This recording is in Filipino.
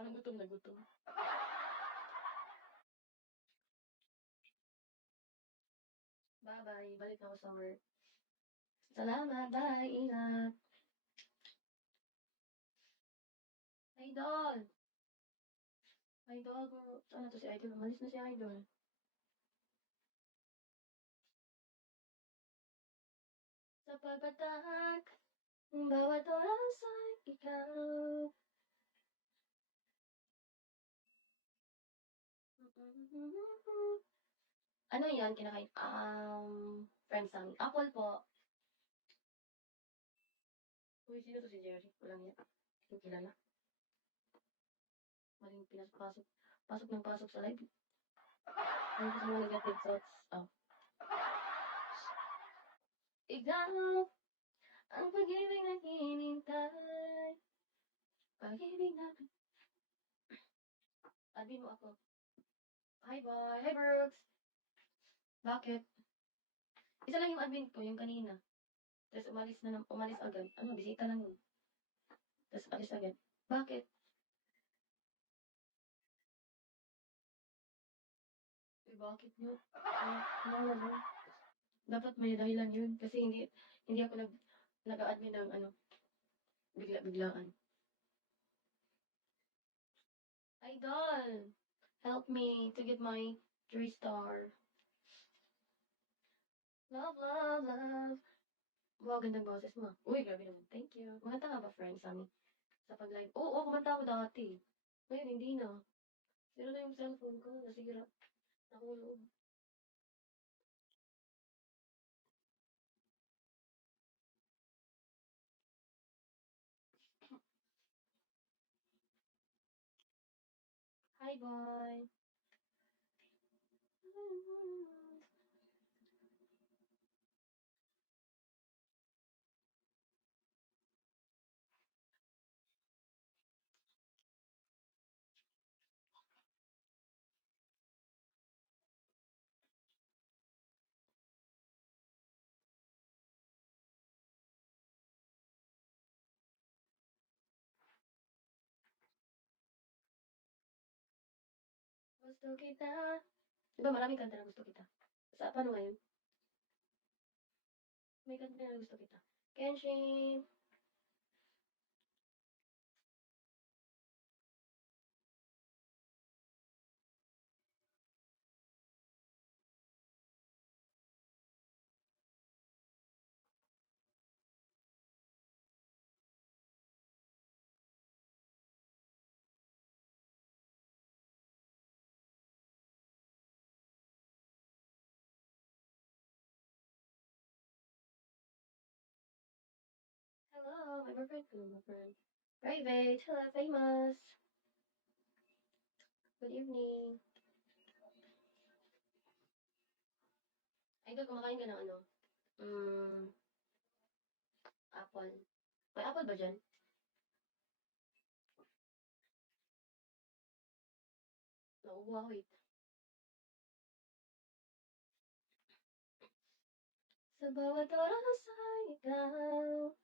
Parang gutom na gutom. Bye-bye. Balik na ako sa work. Salamat. Bye. Ingat. Idol! Idol. Saan na to si Idol? Umalis na si Idol. Sa pagpatak, bawat oras ay ikaw. Ano yan? Kinakain? Friends namin. Apple po. Uy, sino to si Jerry? Walang yan. Yung kilala. Maling pinasok. Pasok ng pasok sa live. Ano ko sa mga negative thoughts? Oh. Ikaw, ang pag-ibig na hinintay. Pag-ibig na... Admin mo ako. Hi, boy. Hi, Brooks. Bakit? Isa lang yung admin ko, yung kanina. Tapos umalis agad. Ano, bisita lang yun. Tapos alis agad. Bakit? Eh, bakit yun? Nawala. Dapat may dahilan yun. Kasi hindi ako nag-a-admin ng ano, bigla-biglaan. Idol! Help me to get my 3-star. Love, love, love. Wow, gandang boses mo. Uy, grabe naman. Thank you. Kumanta ka ba, friends, sa pag-live? Oo, kumanta ako dati. Ngayon, hindi na. Sira na yung cellphone ko. Nasira. Nakulog. Hi, boy. Gusto kita. Diba maraming kanta na gusto kita? Sa paano ngayon? May kanta na gusto kita. Kenshin. Hello, my boyfriend. Hello, my friend. Private. Hello, famous. Good evening. Idol, kumakain ka ng ano? Mm, apple. May apple ba dyan? Nauubo ako eh. Sa bawat oras ay ikaw.